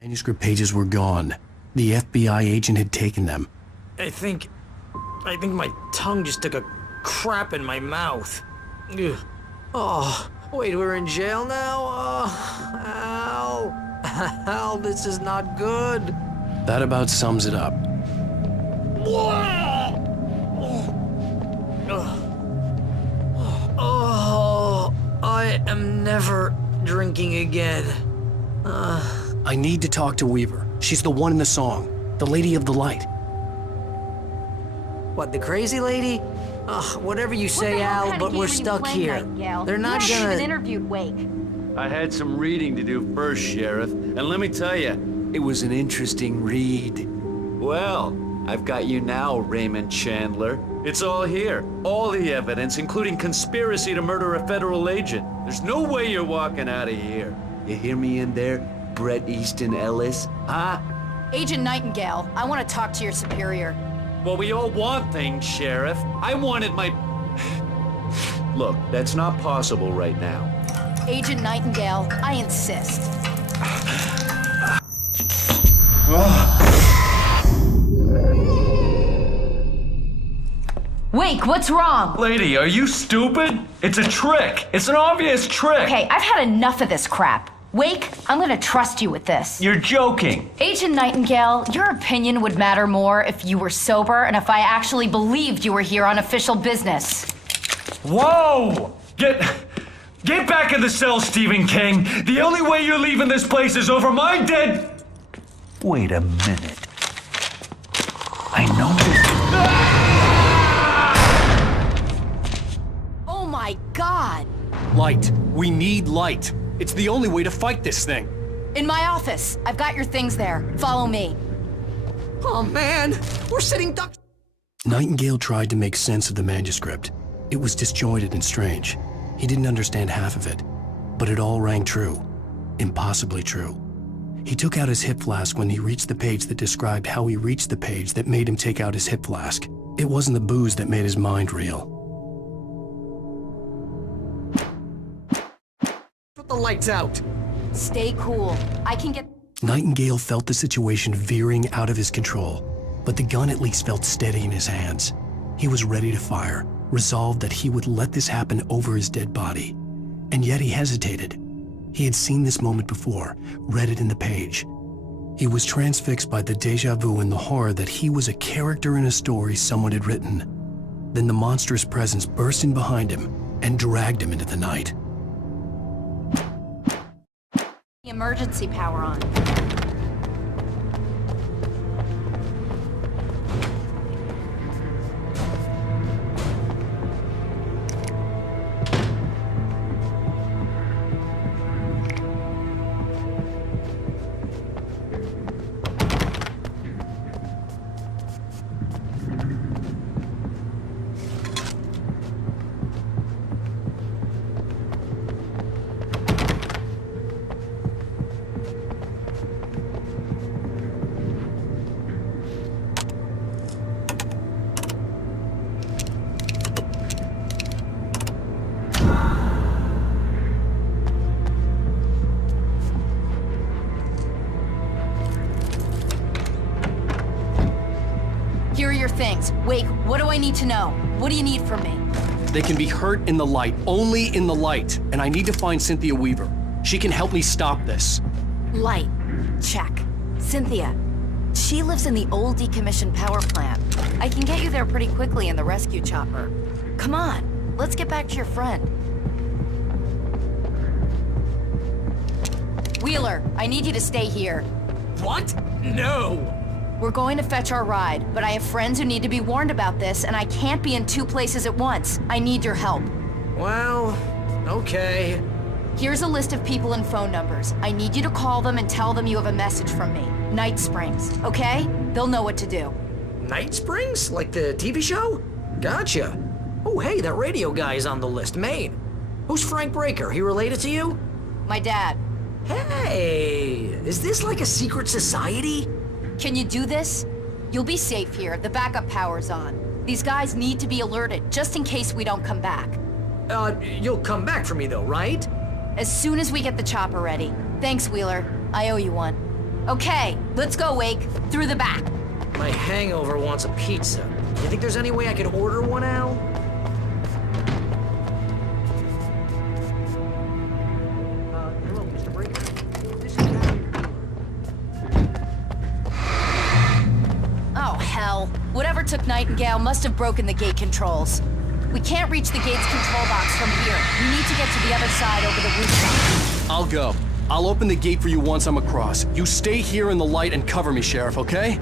Manuscript pages were gone. The FBI agent had taken them. I think my tongue just took a crap in my mouth. Ugh. Oh, wait, we're in jail now? Oh, Al. Al, this is not good. That about sums it up. Oh, I am never drinking again. I need to talk to Weaver. She's the one in the song. The Lady of the Light. What, the crazy lady? Ugh, whatever you say, Al, but we're stuck here. They're not You haven't gonna... even interviewed Wake. I had some reading to do first, Sheriff, and let me tell you, it was an interesting read. Well, I've got you now, Raymond Chandler. It's all here. All the evidence, including conspiracy to murder a federal agent. There's no way you're walking out of here. You hear me in there, Bret Easton Ellis? Huh? Agent Nightingale, I want to talk to your superior. Well, we all want things, Sheriff. I wanted my... Look, that's not possible right now. Agent Nightingale, I insist. Wake, what's wrong? Lady, are you stupid? It's a trick. It's an obvious trick. Okay, I've had enough of this crap. Wake, I'm gonna trust you with this. You're joking. Agent Nightingale, your opinion would matter more if you were sober and if I actually believed you were here on official business. Whoa! Get back in the cell, Stephen King. The only way you're leaving this place is over my dead... Wait a minute. I know this... Oh my God! Light. We need light. It's the only way to fight this thing. In my office. I've got your things there. Follow me. Oh man, we're sitting ducks. Nightingale tried to make sense of the manuscript. It was disjointed and strange. He didn't understand half of it, but it all rang true. Impossibly true. He took out his hip flask when he reached the page that described how he reached the page that made him take out his hip flask. It wasn't the booze that made his mind reel. Put the lights out. Stay cool. I can get... Nightingale felt the situation veering out of his control, but the gun at least felt steady in his hands. He was ready to fire, resolved that he would let this happen over his dead body. And yet he hesitated. He had seen this moment before, read it in the page. He was transfixed by the déjà vu and the horror that he was a character in a story someone had written. Then the monstrous presence burst in behind him and dragged him into the night. The emergency power on. Here are your things. Wake, what do I need to know? What do you need from me? They can be hurt in the light, only in the light, and I need to find Cynthia Weaver. She can help me stop this. Light. Check. Cynthia. She lives in the old decommissioned power plant. I can get you there pretty quickly in the rescue chopper. Come on, let's get back to your friend. Wheeler, I need you to stay here. What? No. We're going to fetch our ride, but I have friends who need to be warned about this, and I can't be in two places at once. I need your help. Well, okay. Here's a list of people and phone numbers. I need you to call them and tell them you have a message from me. Night Springs, okay? They'll know what to do. Night Springs? Like the TV show? Gotcha. Oh, hey, that radio guy is on the list, Maine. Who's Frank Breaker? He related to you? My dad. Hey, is this like a secret society? Can you do this? You'll be safe here. The backup power's on. These guys need to be alerted, just in case we don't come back. You'll come back for me though, right? As soon as we get the chopper ready. Thanks, Wheeler. I owe you one. Okay, let's go, Wake. Through the back. My hangover wants a pizza. You think there's any way I could order one, Al? Hello, Mr. Brink. This is Oh, hell. Whatever took Nightingale must have broken the gate controls. We can't reach the gate's control box from here. We need to get to the other side over the rooftop. I'll go. I'll open the gate for you once I'm across. You stay here in the light and cover me, Sheriff, okay?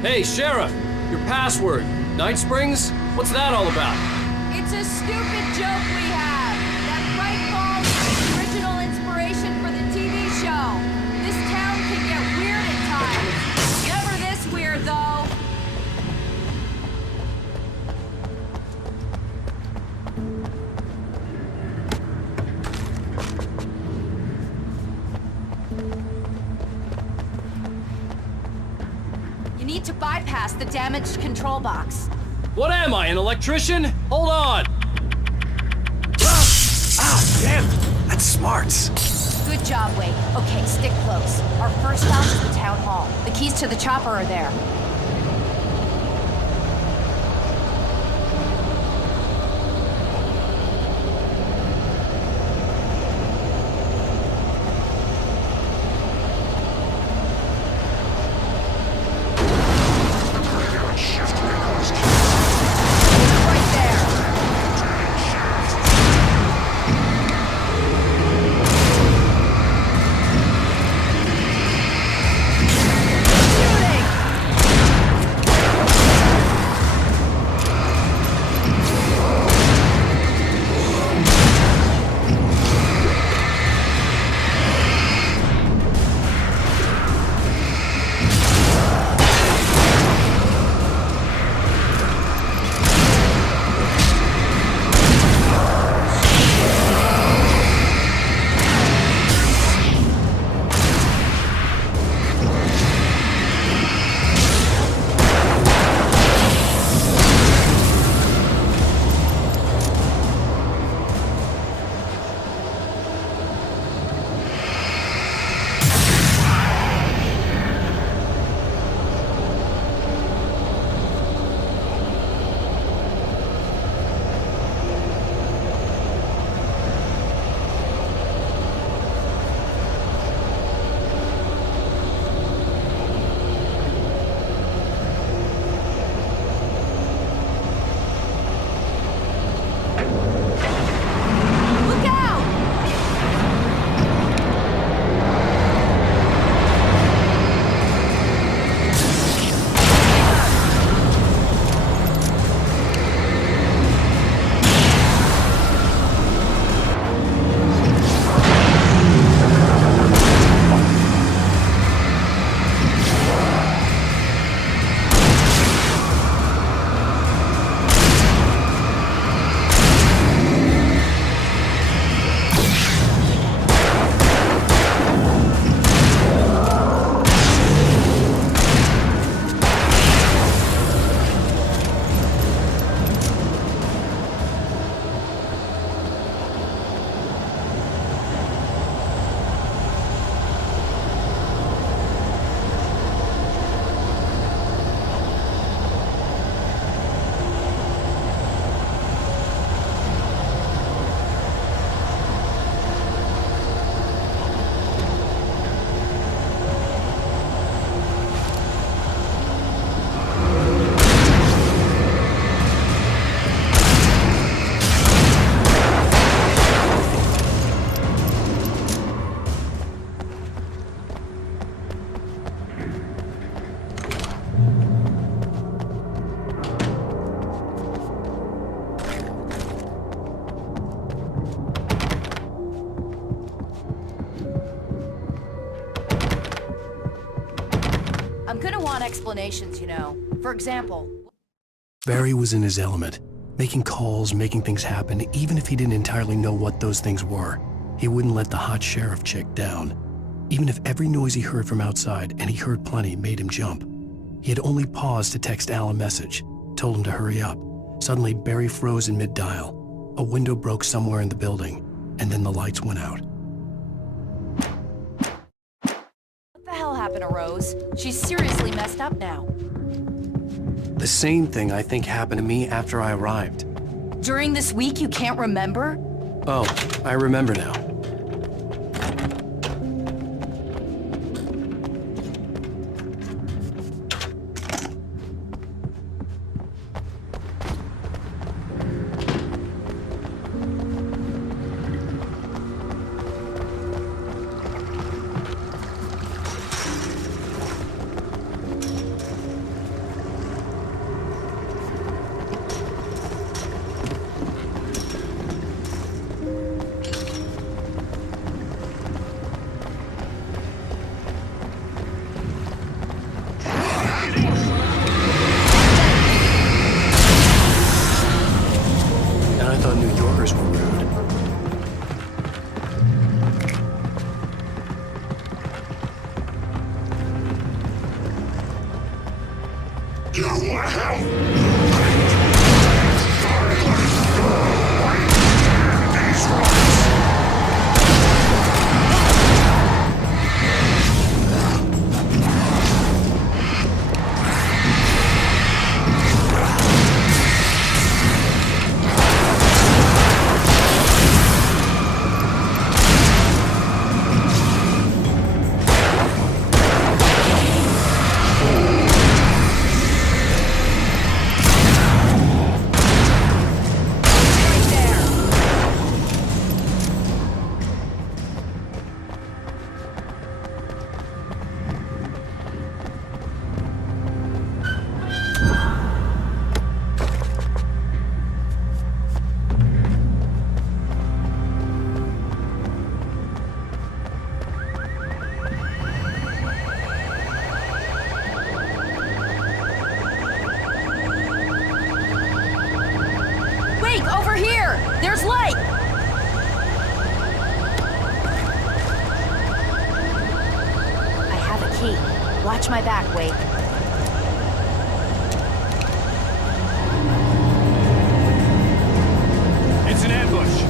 Hey, Sheriff! Your password. Night Springs? What's that all about? It's a stupid joke we have. That bright bulb is the original inspiration for the TV show. This town can get weird at times. Never this weird, though. You need to bypass the damaged control box. What am I, an electrician? Hold on! Ah, damn! That's smarts. Good job, Wade. Okay, stick close. Our first stop is the town hall. The keys to the chopper are there. Right there. Shooting! on explanations, you know. For example... Barry was in his element, making calls, making things happen, even if he didn't entirely know what those things were. He wouldn't let the hot sheriff chick down. Even if every noise he heard from outside, and he heard plenty, made him jump. He had only paused to text Al a message, told him to hurry up. Suddenly, Barry froze in mid-dial. A window broke somewhere in the building, and then the lights went out. What the hell happened to Rose? She's seriously messed up now. The same thing I think happened to me after I arrived. During this week you can't remember? Oh, I remember now. I thought New Yorkers were rude. Over here! There's light! I have a key. Watch my back, Wake. It's an ambush.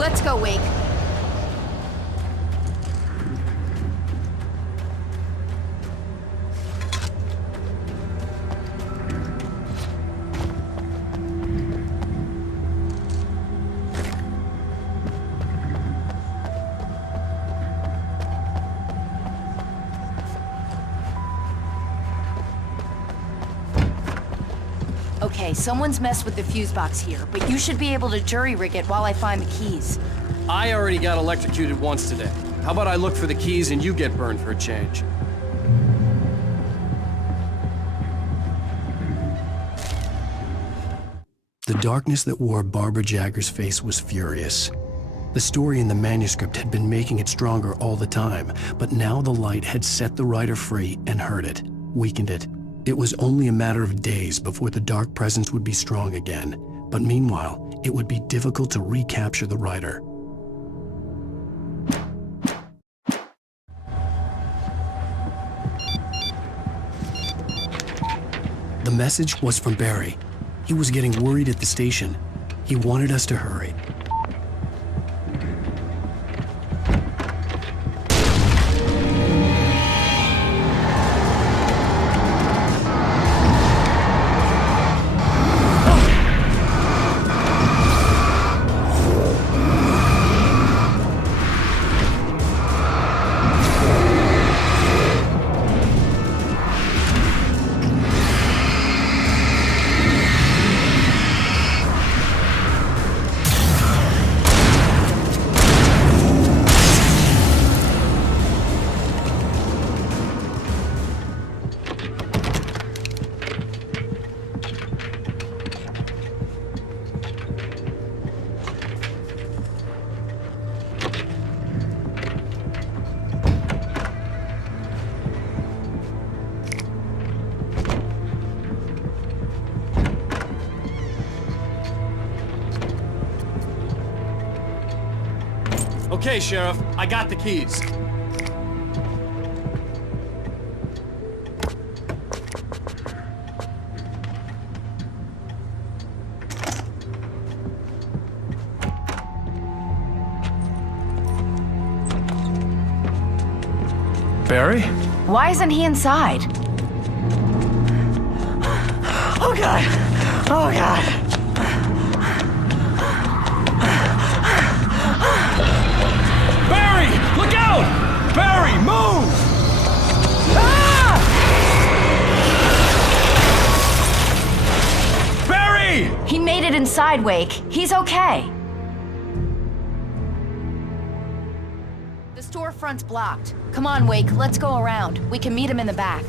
Let's go, Wake. Okay, someone's messed with the fuse box here, but you should be able to jury-rig it while I find the keys. I already got electrocuted once today. How about I look for the keys and you get burned for a change? The darkness that wore Barbara Jagger's face was furious. The story in the manuscript had been making it stronger all the time, but now the light had set the writer free and hurt it, weakened it. It was only a matter of days before the dark presence would be strong again, but meanwhile, it would be difficult to recapture the writer. The message was from Barry. He was getting worried at the station. He wanted us to hurry. Okay, Sheriff, I got the keys. Barry? Why isn't he inside? Oh God! Oh God! Barry! Look out! Barry, move! Ah! Barry! He made it inside, Wake. He's okay. The storefront's blocked. Come on, Wake, let's go around. We can meet him in the back.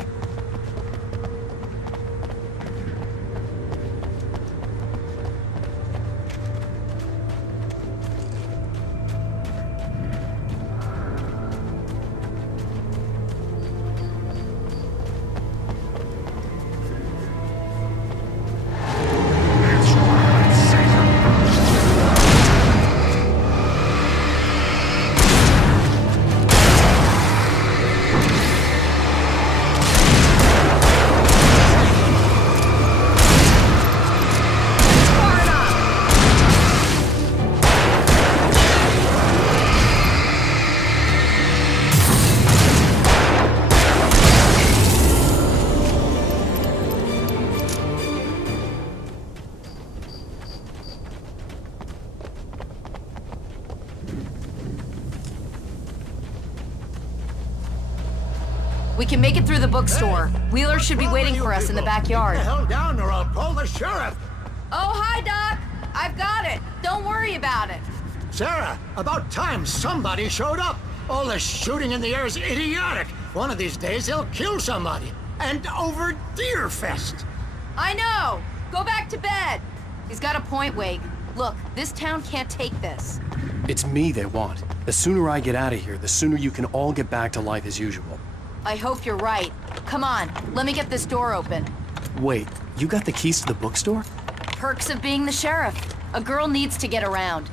We can make it through the bookstore. Wheeler should be waiting for us in the backyard. Get the hell down or I'll call the sheriff. Oh, hi, Doc. I've got it. Don't worry about it. Sarah, about time somebody showed up. All this shooting in the air is idiotic. One of these days they'll kill somebody. And over Deerfest. I know. Go back to bed. He's got a point, Wake. Look, this town can't take this. It's me they want. The sooner I get out of here, the sooner you can all get back to life as usual. I hope you're right. Come on, let me get this door open. Wait, you got the keys to the bookstore? Perks of being the sheriff. A girl needs to get around.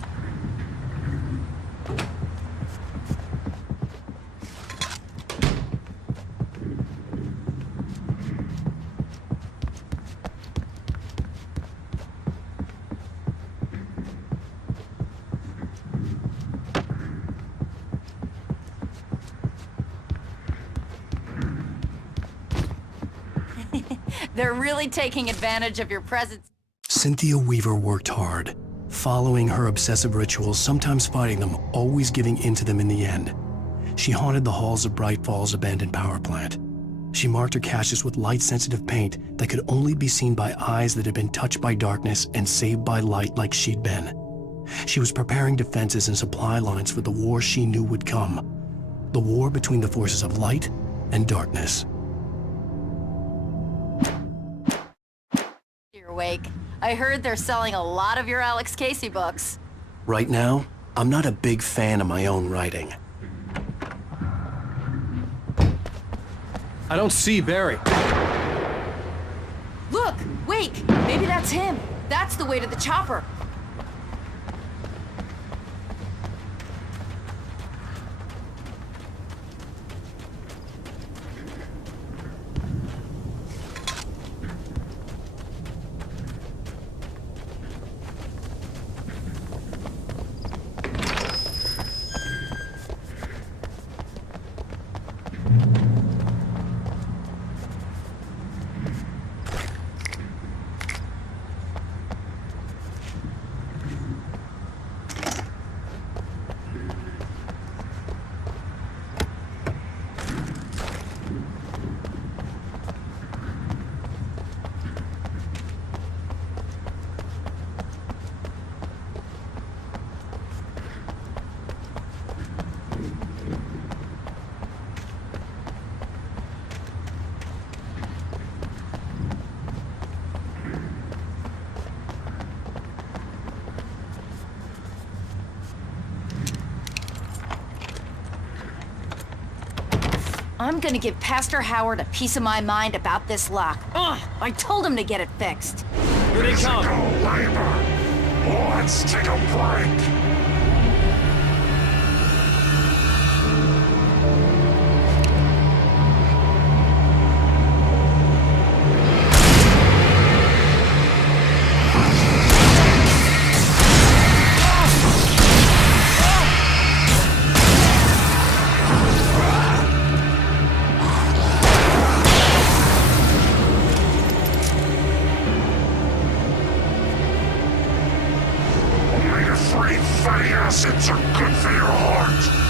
They're really taking advantage of your presence. Cynthia Weaver worked hard, following her obsessive rituals, sometimes fighting them, always giving in to them in the end. She haunted the halls of Bright Falls abandoned power plant. She marked her caches with light-sensitive paint that could only be seen by eyes that had been touched by darkness and saved by light like she'd been. She was preparing defenses and supply lines for the war she knew would come. The war between the forces of light and darkness. You're awake. I heard they're selling a lot of your Alex Casey books. Right now, I'm not a big fan of my own writing. I don't see Barry. Look! Wake! Maybe that's him. That's the way to the chopper. I'm gonna give Pastor Howard a piece of my mind about this lock. Ugh! I told him to get it fixed. Here they come. Let's take a break. Fatty acids are good for your heart.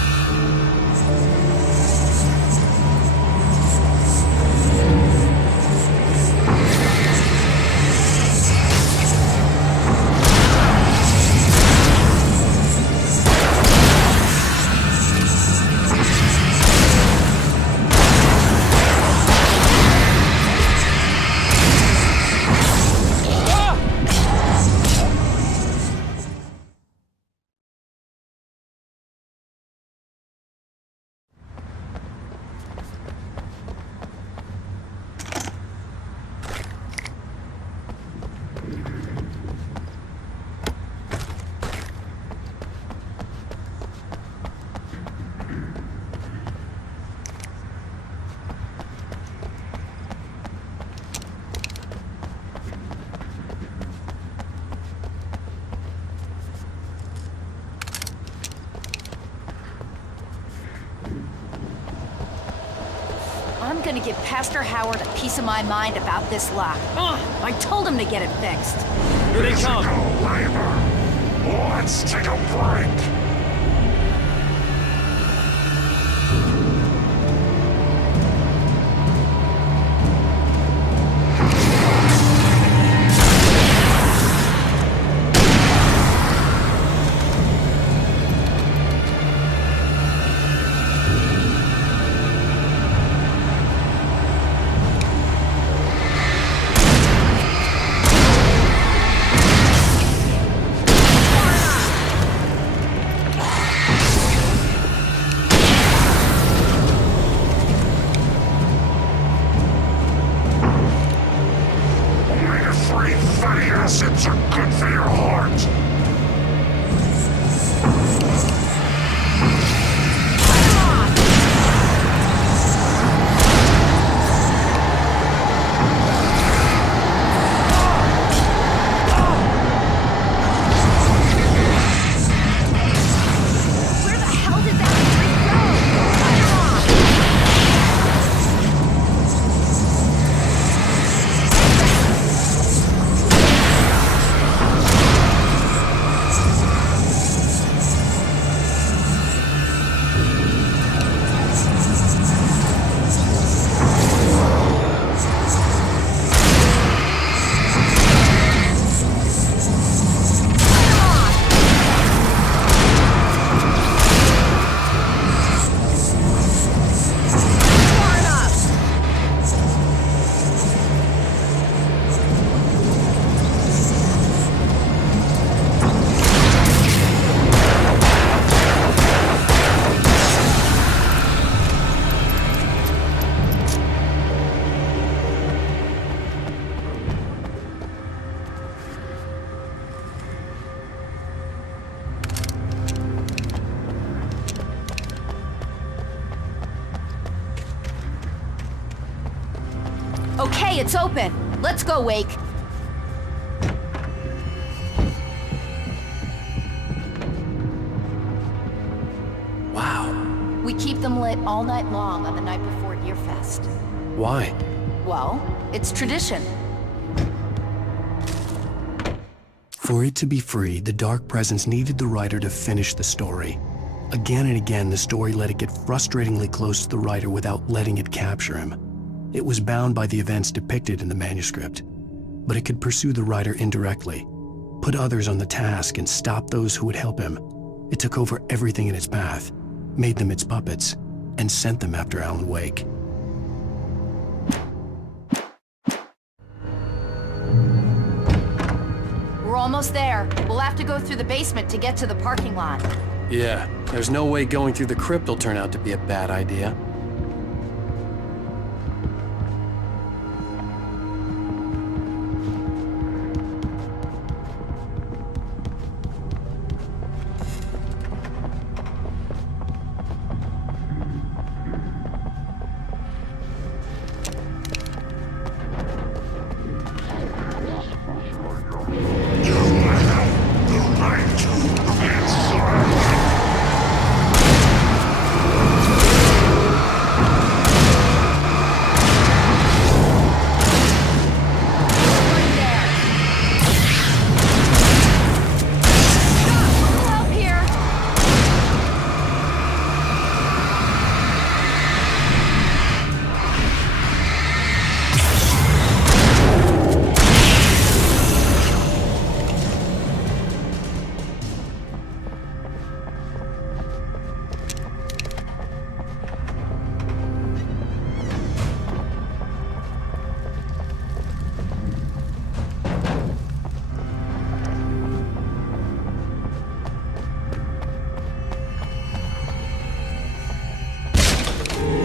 I'm gonna give Pastor Howard a piece of my mind about this lock. Ugh! I told him to get it fixed. Here they come. Let's take a break. Okay, it's open. Let's go, Wake. Wow. We keep them lit all night long on the night before Deerfest. Why? Well, it's tradition. For it to be free, the Dark Presence needed the writer to finish the story. Again and again, the story let it get frustratingly close to the writer without letting it capture him. It was bound by the events depicted in the manuscript, but it could pursue the writer indirectly, put others on the task, and stop those who would help him. It took over everything in its path, made them its puppets, and sent them after Alan Wake. We're almost there. We'll have to go through the basement to get to the parking lot. Yeah, there's no way going through the crypt will turn out to be a bad idea.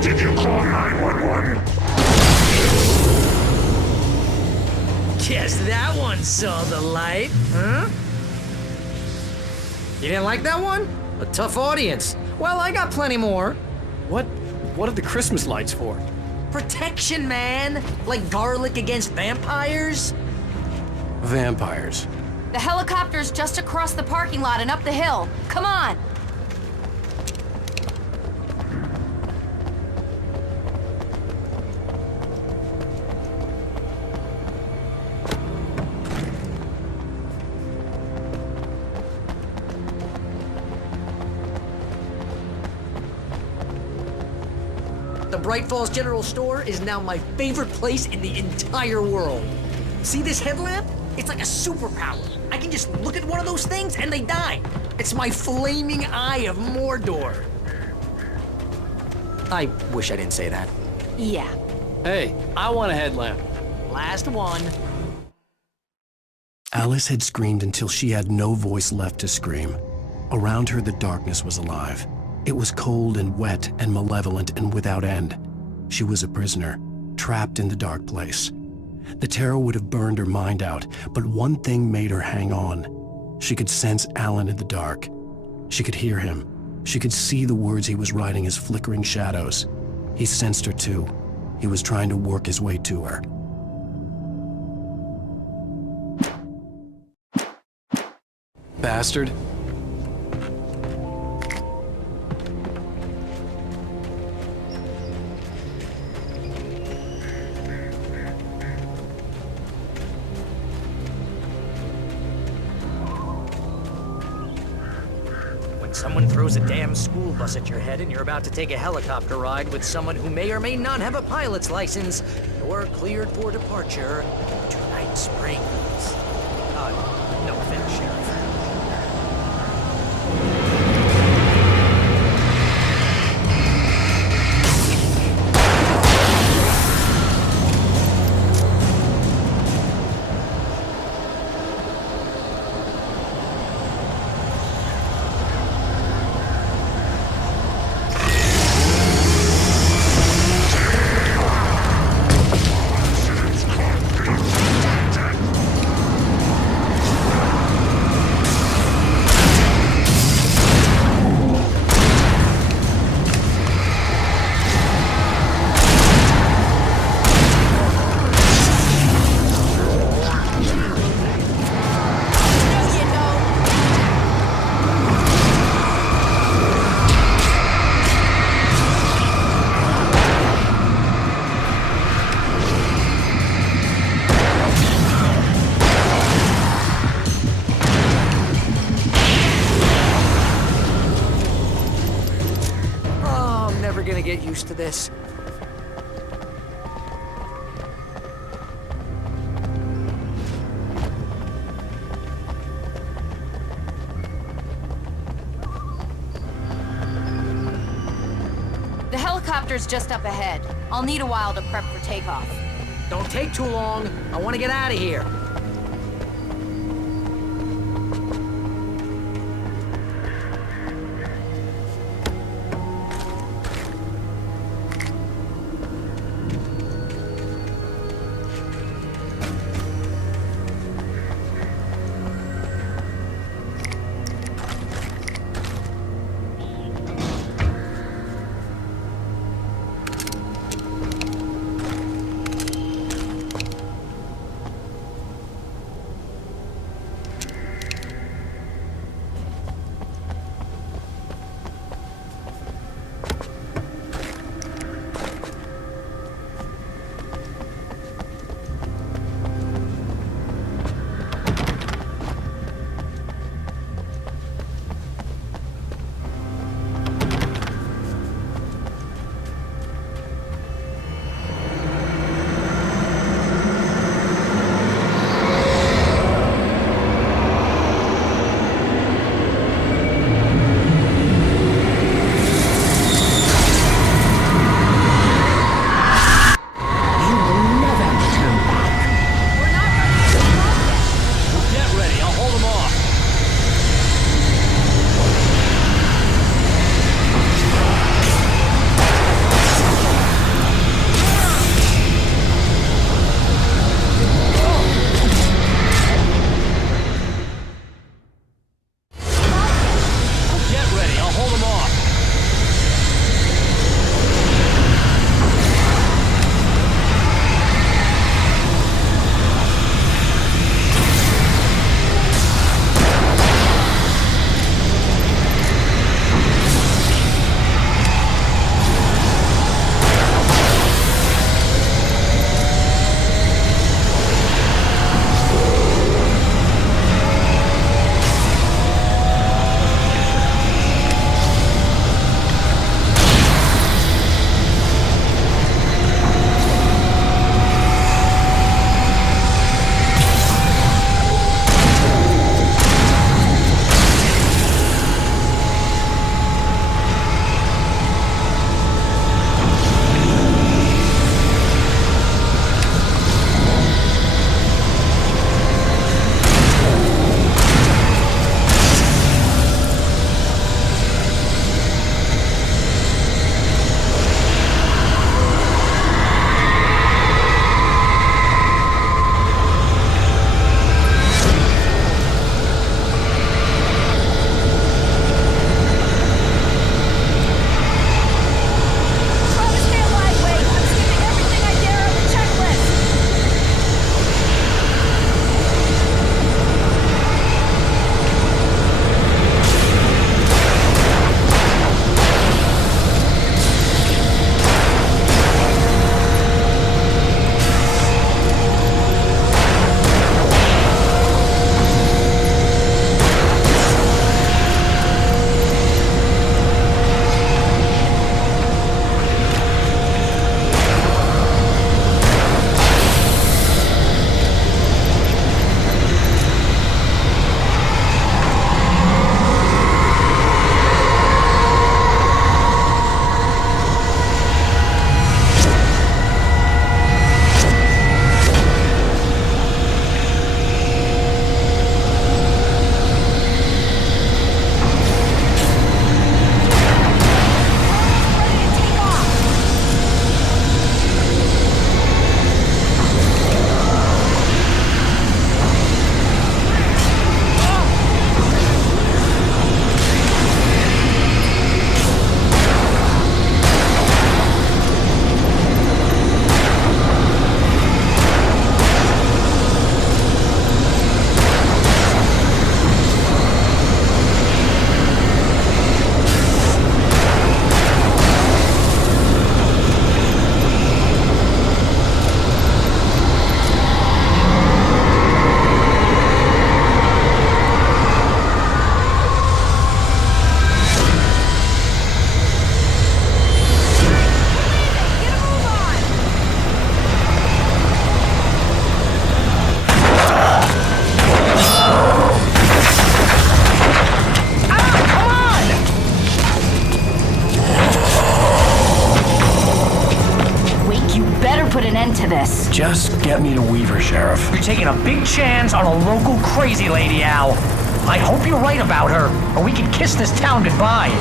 Did you call 911? Guess that one saw the light, huh? You didn't like that one? A tough audience. Well, I got plenty more. What are the Christmas lights for? Protection, man! Like garlic against vampires? Vampires. The helicopter's just across the parking lot and up the hill. Come on! The Bright Falls General Store is now my favorite place in the entire world. See this headlamp? It's like a superpower. I can just look at one of those things and they die. It's my flaming eye of Mordor. I wish I didn't say that. Yeah. Hey, I want a headlamp. Last one. Alice had screamed until she had no voice left to scream. Around her, the darkness was alive. It was cold and wet and malevolent and without end. She was a prisoner, trapped in the dark place. The terror would have burned her mind out, but one thing made her hang on. She could sense Alan in the dark. She could hear him. She could see the words he was writing as flickering shadows. He sensed her too. He was trying to work his way to her. Bastard. Someone throws a damn school bus at your head and you're about to take a helicopter ride with someone who may or may not have a pilot's license, you're cleared for departure to Night Springs. No offense, Sheriff. to this. The helicopter's just up ahead. I'll need a while to prep for takeoff. Don't take too long. I want to get out of here. Just get me to Weaver, Sheriff. You're taking a big chance on a local crazy lady, Al. I hope you're right about her, or we can kiss this town goodbye.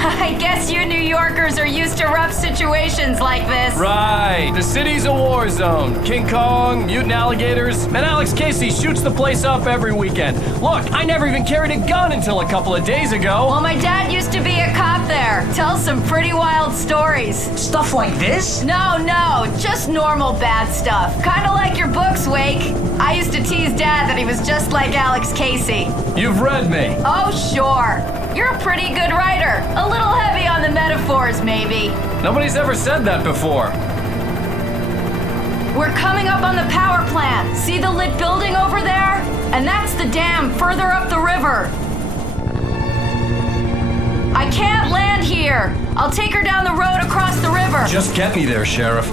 I guess you New Yorkers are used to rough situations like this. Right. The city's a war zone. King Kong, mutant alligators, and Alex Casey shoots the place up every weekend. Look, I never even carried a gun until a couple of days ago. Well, my dad used to be a cop there. Tells some pretty wild stories. Stuff like this? No, just normal bad stuff. Kinda like your books, Wake. I used to tease Dad that he was just like Alex Casey. You've read me. Oh, sure. You're a pretty good writer. A little heavy on the metaphors, maybe. Nobody's ever said that before. We're coming up on the power plant. See the lit building over there? And that's the dam further up the river. I can't land here. I'll take her down the road across the river. Just get me there, Sheriff.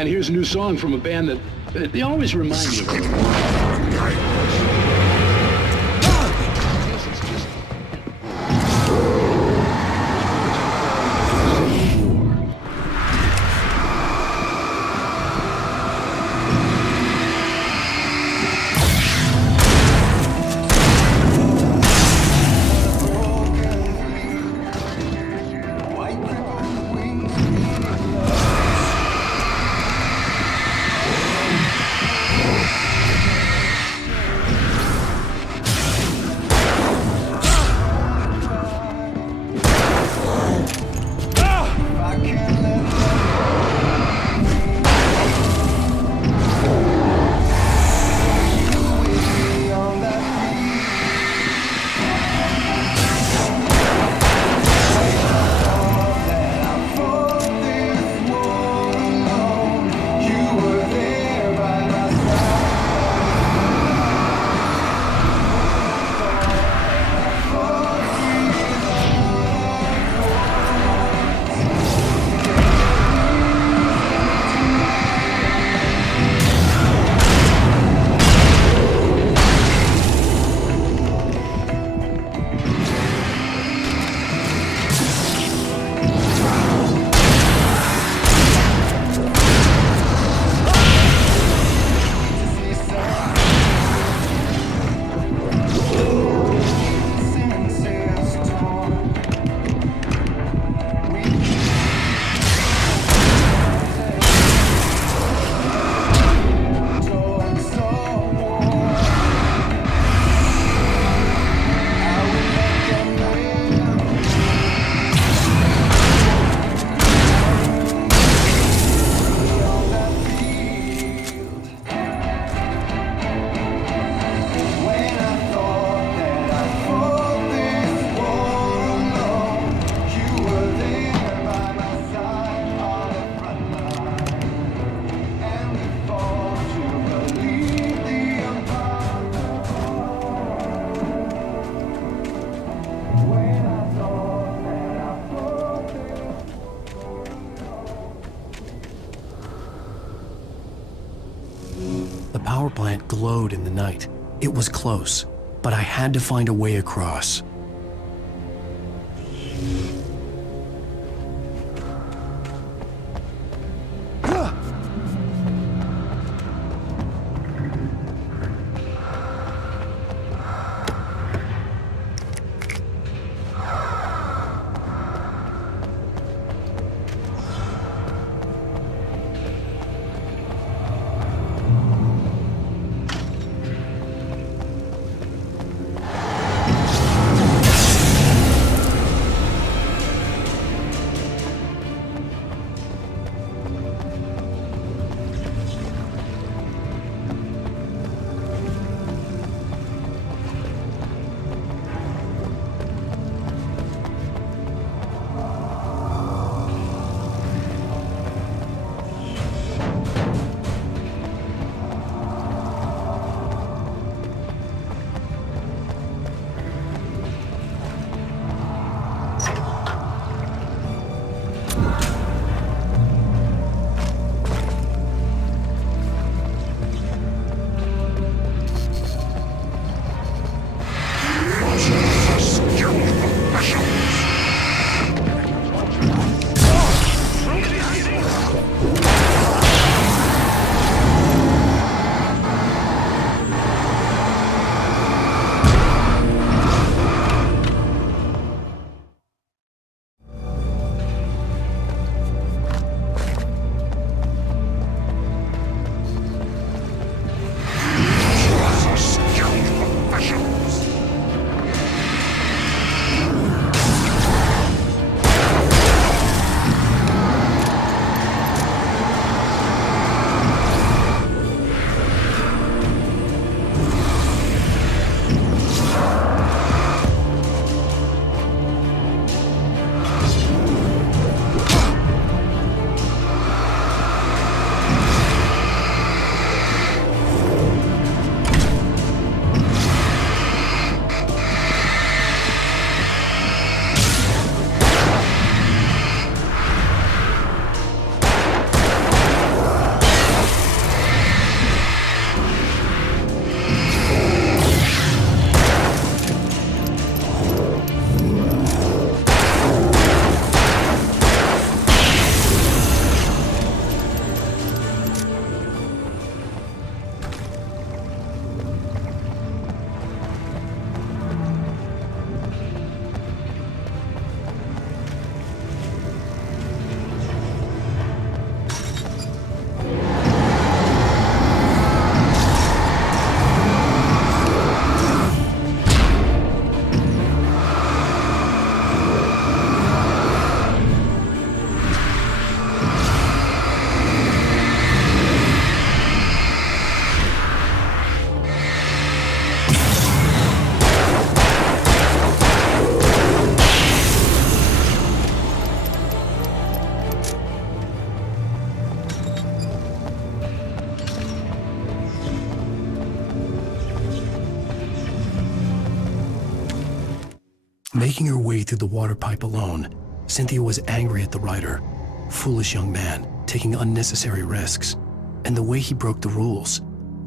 man, here's a new song from a band that they always remind me of a little. The power plant glowed in the night. It was close, but I had to find a way across. Making her way through the water pipe alone, Cynthia was angry at the writer. Foolish young man, taking unnecessary risks. And the way he broke the rules.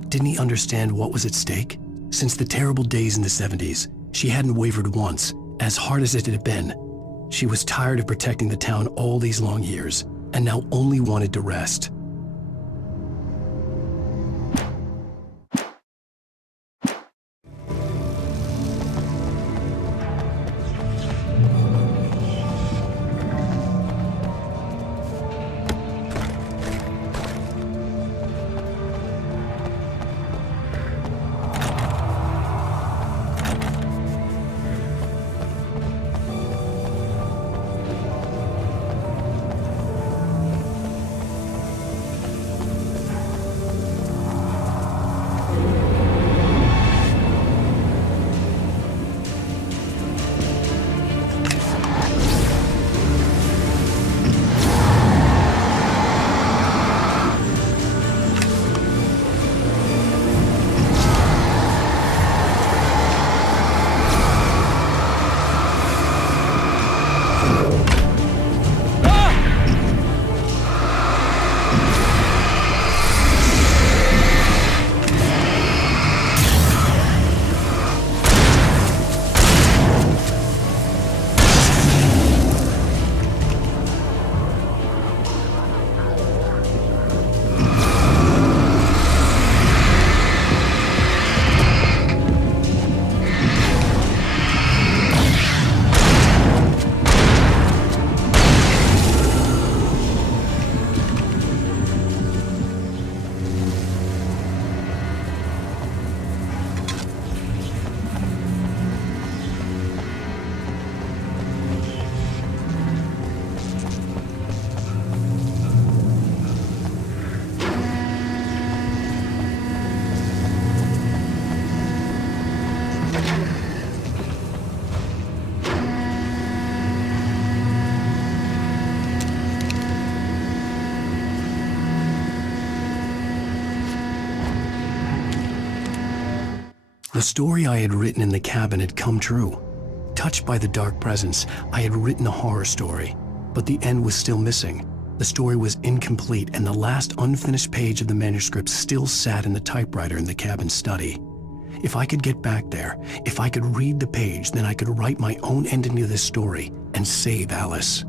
Didn't he understand what was at stake? Since the terrible days in the 70s, she hadn't wavered once, as hard as it had been. She was tired of protecting the town all these long years, and now only wanted to rest. The story I had written in the cabin had come true. Touched by the dark presence, I had written a horror story, but the end was still missing. The story was incomplete, and the last unfinished page of the manuscript still sat in the typewriter in the cabin study. If I could get back there, if I could read the page, then I could write my own ending to this story and save Alice.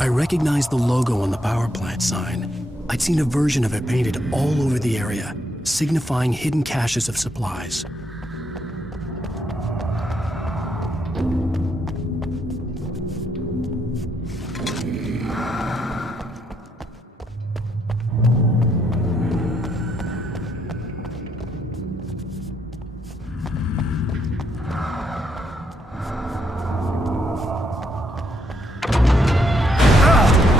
I recognized the logo on the power plant sign. I'd seen a version of it painted all over the area, signifying hidden caches of supplies.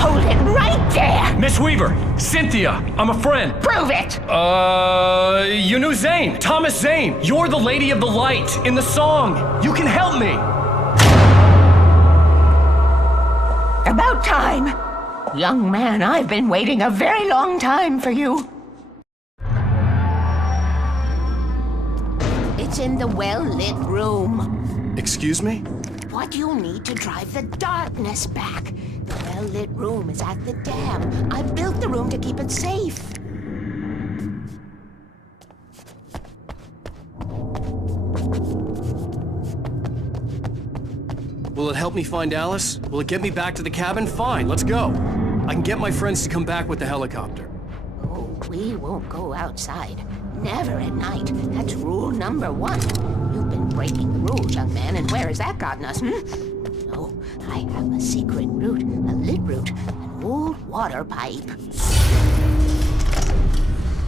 Hold it right there! Miss Weaver, Cynthia, I'm a friend. Prove it! You knew Zane, Thomas Zane. You're the Lady of the Light in the song. You can help me. About time. Young man, I've been waiting a very long time for you. It's in the well-lit room. Excuse me? What you need to drive the darkness back. The well-lit room is at the dam. I built the room to keep it safe. Will it help me find Alice? Will it get me back to the cabin? Fine, let's go. I can get my friends to come back with the helicopter. Oh, we won't go outside. Never at night. That's rule number 1. You've been breaking rules, young man, and where has that gotten us, No, I have a secret route, a lit route, an old water pipe.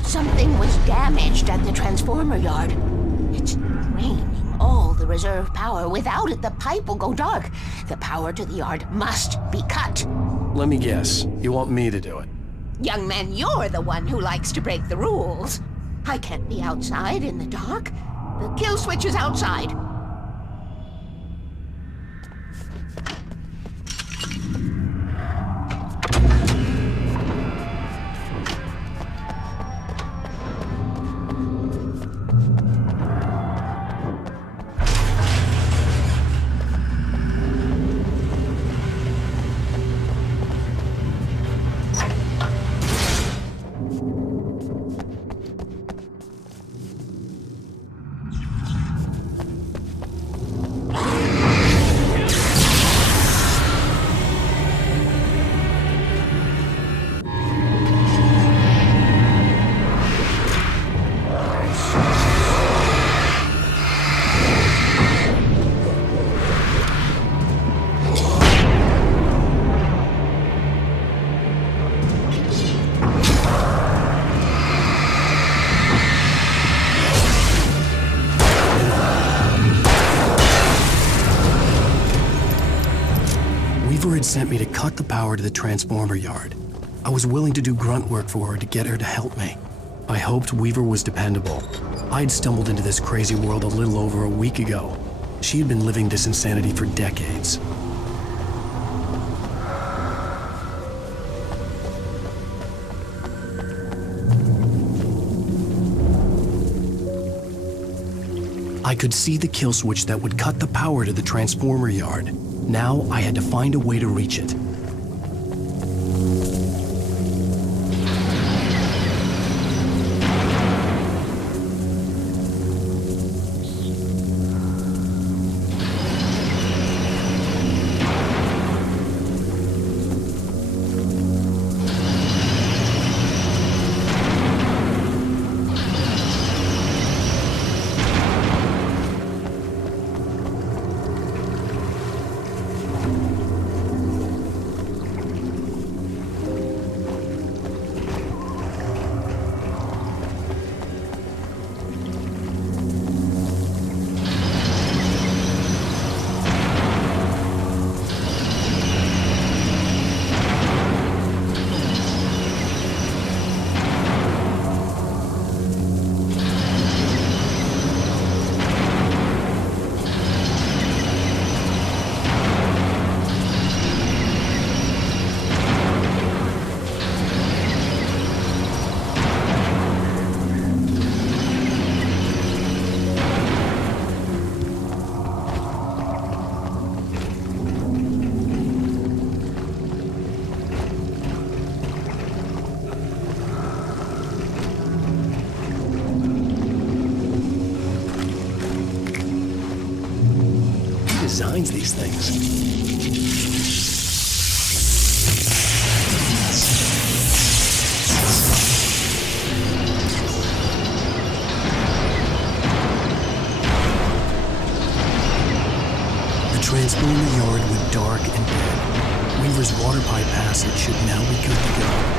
Something was damaged at the transformer yard. It's draining all the reserve power. Without it, the pipe will go dark. The power to the yard must be cut. Let me guess. You want me to do it? Young man, you're the one who likes to break the rules. I can't be outside in the dark. The kill switch is outside. Weaver had sent me to cut the power to the transformer yard. I was willing to do grunt work for her to get her to help me. I hoped Weaver was dependable. I'd stumbled into this crazy world a little over a week ago. She had been living this insanity for decades. I could see the kill switch that would cut the power to the transformer yard. Now I had to find a way to reach it. Designs these things. Transform the yard went dark and dead. Weaver's water pipe passage should now be good to go.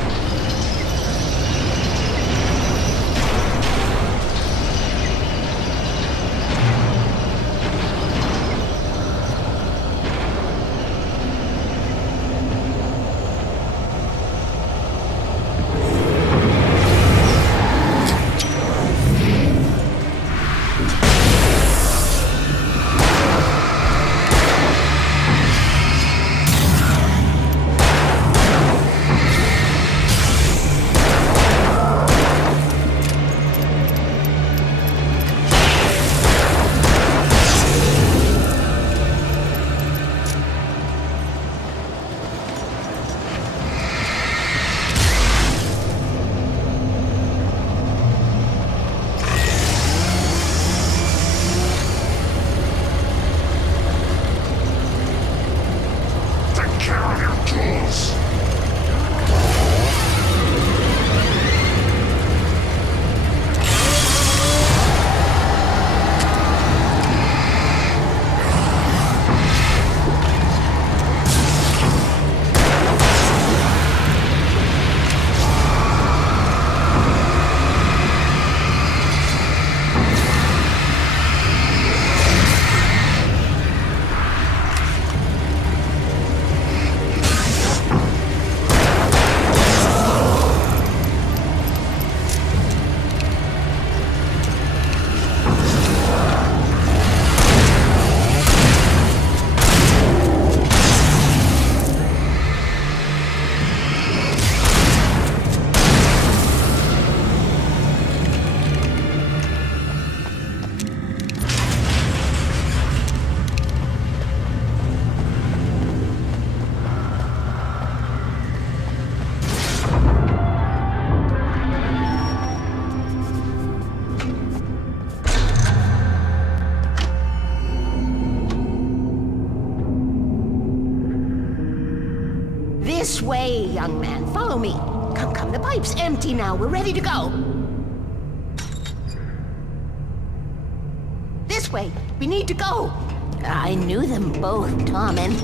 This way, young man. Follow me. Come, come. The pipe's empty now. We're ready to go. This way. We need to go. I knew them both, Tom and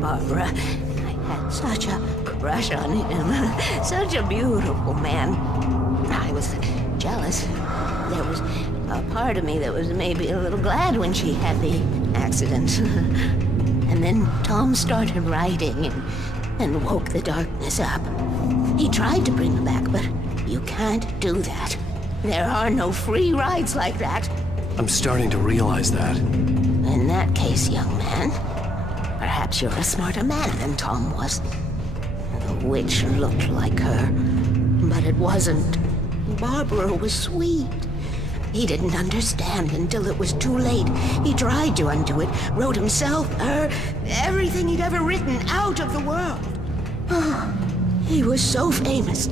Barbara. I had such a crush on him. Such a beautiful man. I was jealous. There was a part of me that was maybe a little glad when she had the accident. And then Tom started writing and woke the darkness up. He tried to bring her back, but you can't do that. There are no free rides like that. I'm starting to realize that. In that case, young man, perhaps you're a smarter man than Tom was. The witch looked like her, but it wasn't. Barbara was sweet. He didn't understand until it was too late. He tried to undo it, wrote himself, her, everything he'd ever written out of the world. He was so famous.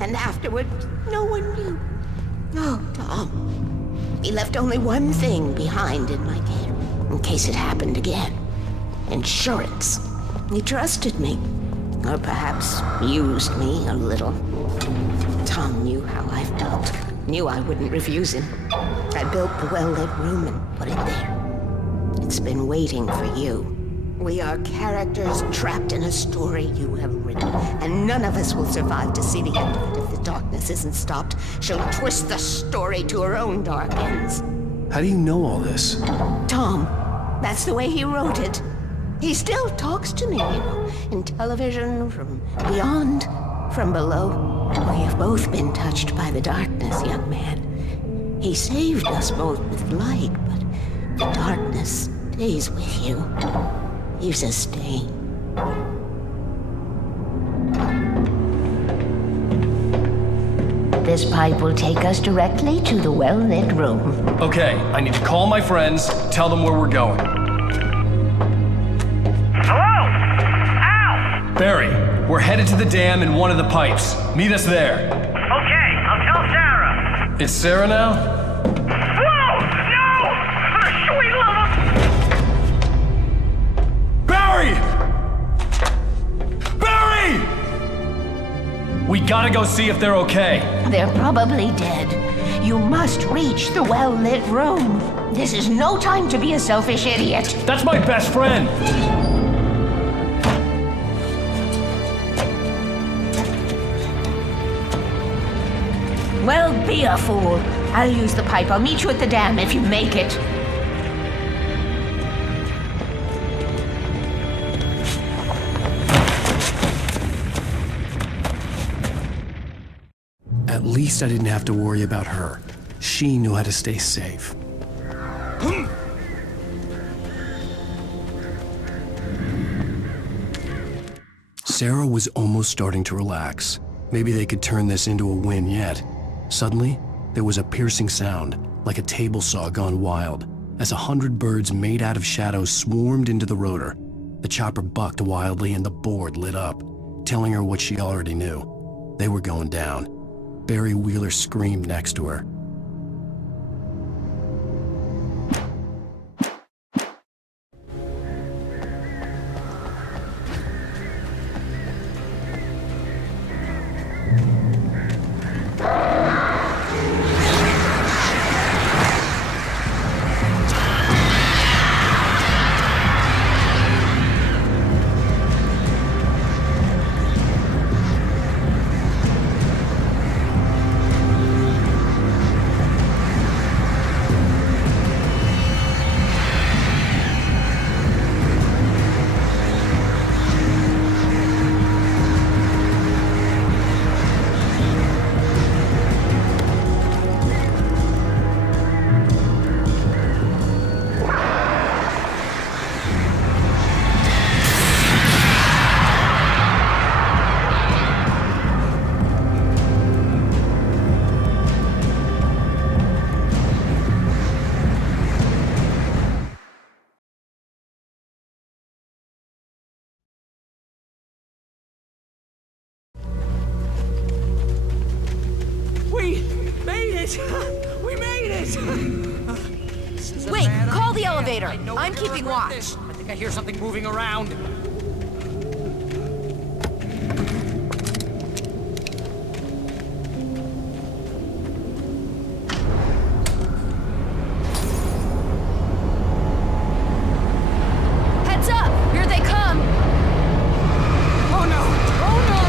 And afterward, no one knew. Oh, Tom. He left only one thing behind in my care, in case it happened again. Insurance. He trusted me. Or perhaps used me a little. Tom knew how I felt. Knew I wouldn't refuse him. I built the well-lit room and put it there. It's been waiting for you. We are characters trapped in a story you have written, and none of us will survive to see the end of it if the darkness isn't stopped. She'll twist the story to her own dark ends. How do you know all this? Tom, that's the way he wrote it. He still talks to me, in television, from beyond, from below. We have both been touched by the darkness, young man. He saved us both with light, but the darkness stays with you. Leaves a stain. This pipe will take us directly to the well-lit room. Okay, I need to call my friends, tell them where we're going. Hello? Al! Barry, we're headed to the dam in one of the pipes. Meet us there. Okay, I'll tell Sarah. It's Sarah now? Whoa! No! For the sweet love of... Barry! Barry! We got gotta go see if they're okay. They're probably dead. You must reach the well-lit room. This is no time to be a selfish idiot. That's my best friend. Well, be a fool. I'll use the pipe. I'll meet you at the dam if you make it. At least I didn't have to worry about her. She knew how to stay safe. Sarah was almost starting to relax. Maybe they could turn this into a win yet. Suddenly, there was a piercing sound, like a table saw gone wild, as 100 birds made out of shadows swarmed into the rotor. The chopper bucked wildly and the board lit up, telling her what she already knew. They were going down. Barry Wheeler screamed next to her. We made it! Wait, call the elevator. I'm keeping watch. I think I hear something moving around. Heads up! Here they come! Oh no! Oh no!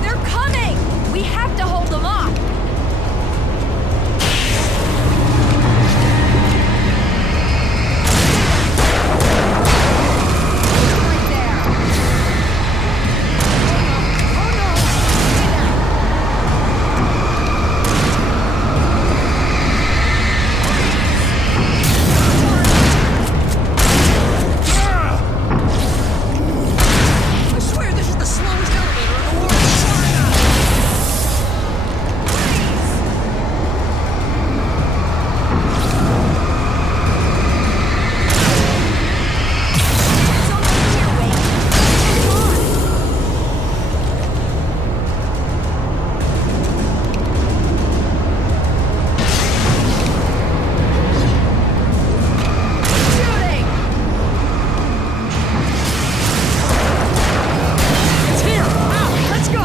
They're coming! We have to hold them off! Right there! Oh no! I swear this is the slowest elevator in the world! Shooting! It's here! Now, let's go!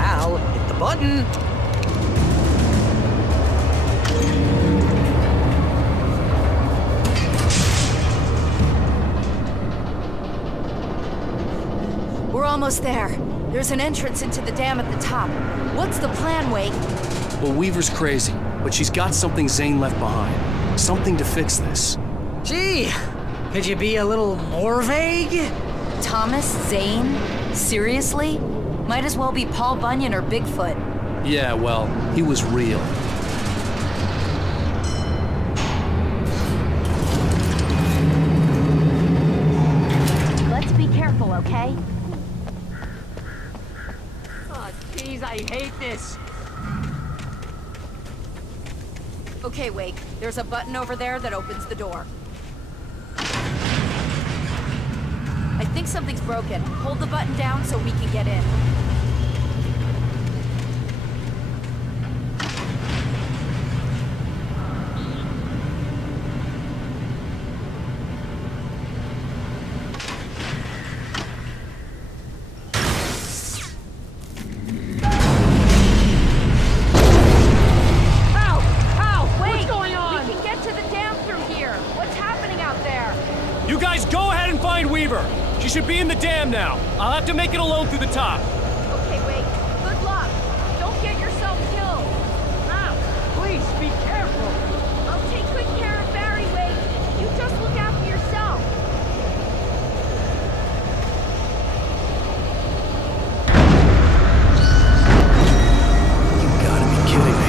Al, hit the button! We're almost there. There's an entrance into the dam at the top. What's the plan, Wake? Well, Weaver's crazy, but she's got something Zane left behind. Something to fix this. Gee, could you be a little more vague? Thomas Zane? Seriously? Might as well be Paul Bunyan or Bigfoot. Yeah, well, he was real. Let's be careful, okay? Oh, jeez, I hate this. Okay, Wake. There's a button over there that opens the door. I think something's broken. Hold the button down so we can get in. You guys go ahead and find Weaver. She should be in the dam now. I'll have to make it alone through the top. Okay, wait. Good luck. Don't get yourself killed. Now, please be careful. I'll take good care of Barry, Wade. You just look after yourself. You gotta be kidding me.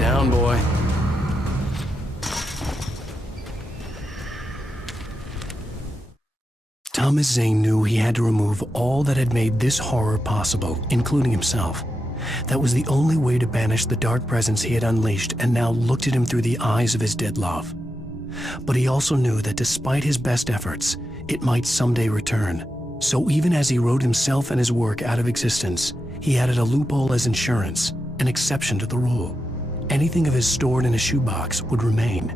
Down, boy. Thomas Zane knew he had to remove all that had made this horror possible, including himself. That was the only way to banish the dark presence he had unleashed and now looked at him through the eyes of his dead love. But he also knew that despite his best efforts, it might someday return. So even as he wrote himself and his work out of existence, he added a loophole as insurance, an exception to the rule. Anything of his stored in a shoebox would remain.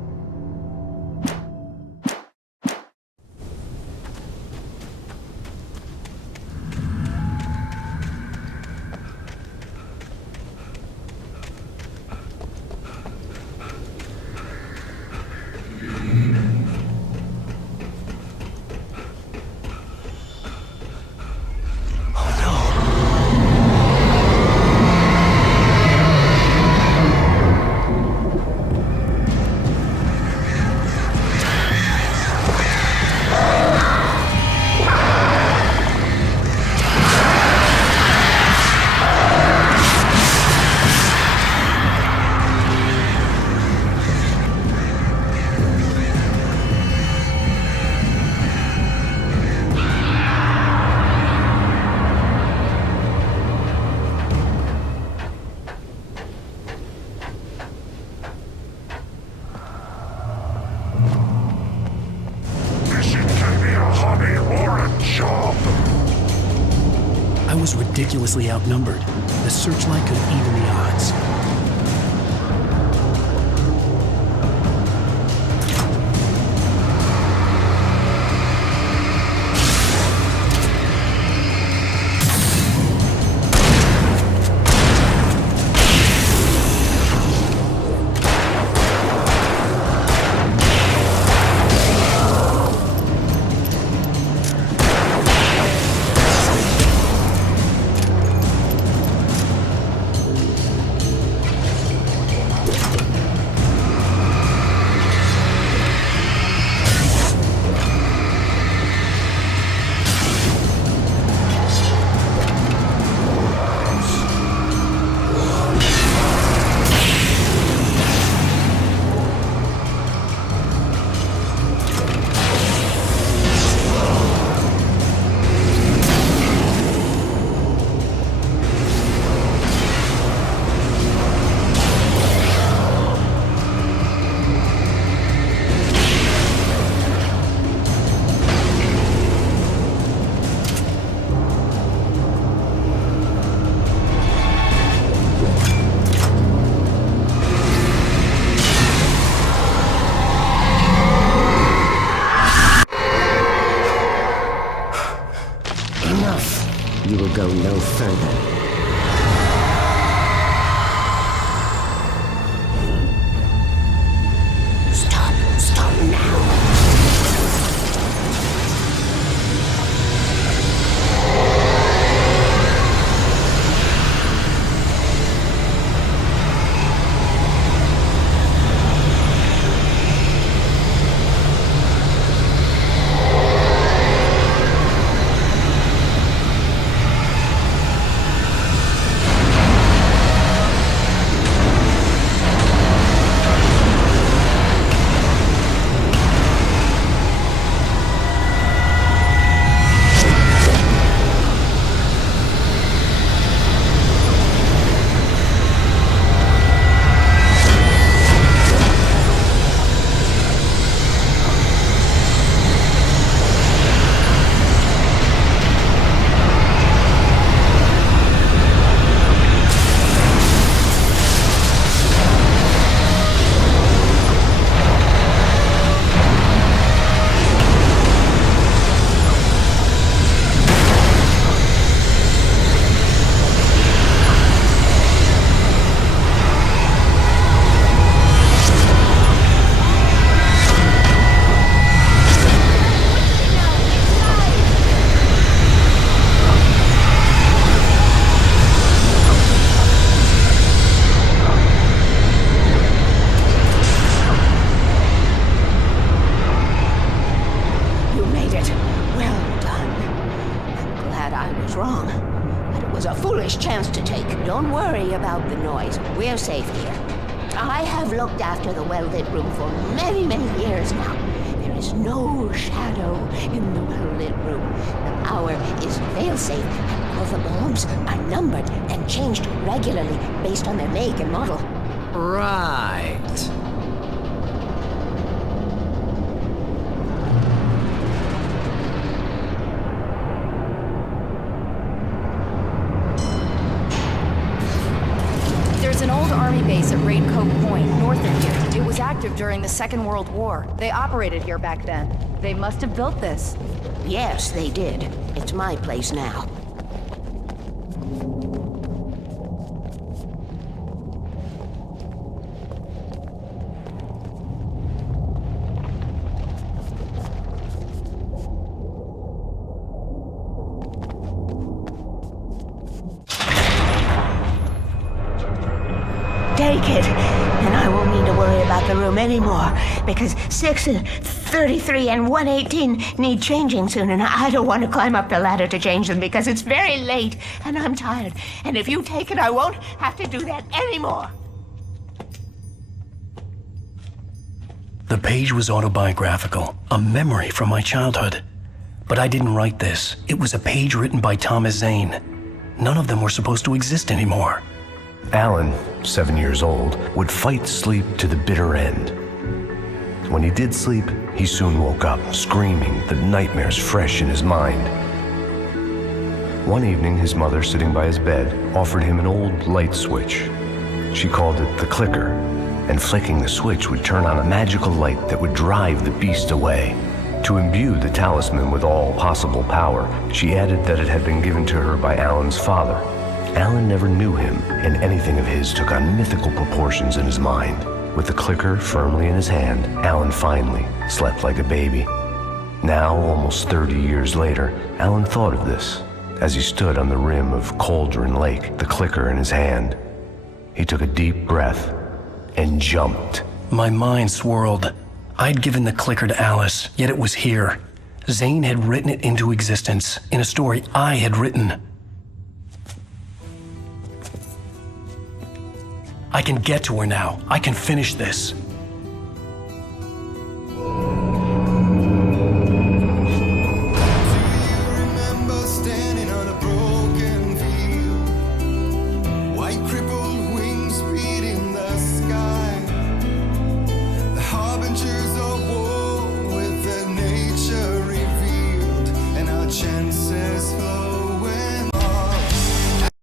I was ridiculously outnumbered. The searchlight could even the odds. You will go no further. Stop now. last chance to take. Don't worry about the noise. We're safe here. I have looked after the well-lit room for many, many years now. There is no shadow in the well-lit room. The power is fail-safe, and all the bulbs are numbered and changed regularly based on their make and model. Right. There's an old army base at Raincoat Point, north of here. It was active during the Second World War. They operated here back then. They must have built this. Yes, they did. It's my place now. Take it, and I won't need to worry about the room anymore, because 6 and 33 and 118 need changing soon, and I don't want to climb up the ladder to change them because it's very late, and I'm tired. And if you take it, I won't have to do that anymore. The page was autobiographical, a memory from my childhood. But I didn't write this. It was a page written by Thomas Zane. None of them were supposed to exist anymore. Alan, 7 years old, would fight sleep to the bitter end. When he did sleep, he soon woke up, screaming, the nightmares fresh in his mind. One evening, his mother, sitting by his bed, offered him an old light switch. She called it the clicker, and flicking the switch would turn on a magical light that would drive the beast away. To imbue the talisman with all possible power, she added that it had been given to her by Alan's father. Alan never knew him, and anything of his took on mythical proportions in his mind. With the clicker firmly in his hand, Alan finally slept like a baby. Now, almost 30 years later, Alan thought of this as he stood on the rim of Cauldron Lake, the clicker in his hand. He took a deep breath and jumped. My mind swirled. I'd given the clicker to Alice, yet it was here. Zane had written it into existence in a story I had written. I can get to her now. I can finish this.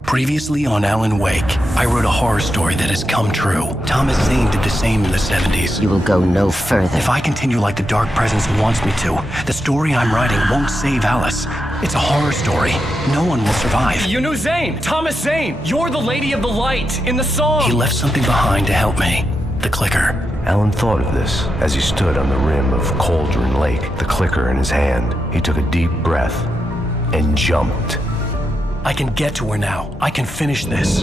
Previously on Alan Wake, I wrote a horror story that has come true. Thomas Zane did the same in the 70s. You will go no further. If I continue like the Dark Presence wants me to, the story I'm writing won't save Alice. It's a horror story. No one will survive. You knew Zane! Thomas Zane! You're the Lady of the Light in the song! He left something behind to help me. The clicker. Alan thought of this as he stood on the rim of Cauldron Lake, the clicker in his hand. He took a deep breath and jumped. I can get to her now. I can finish this.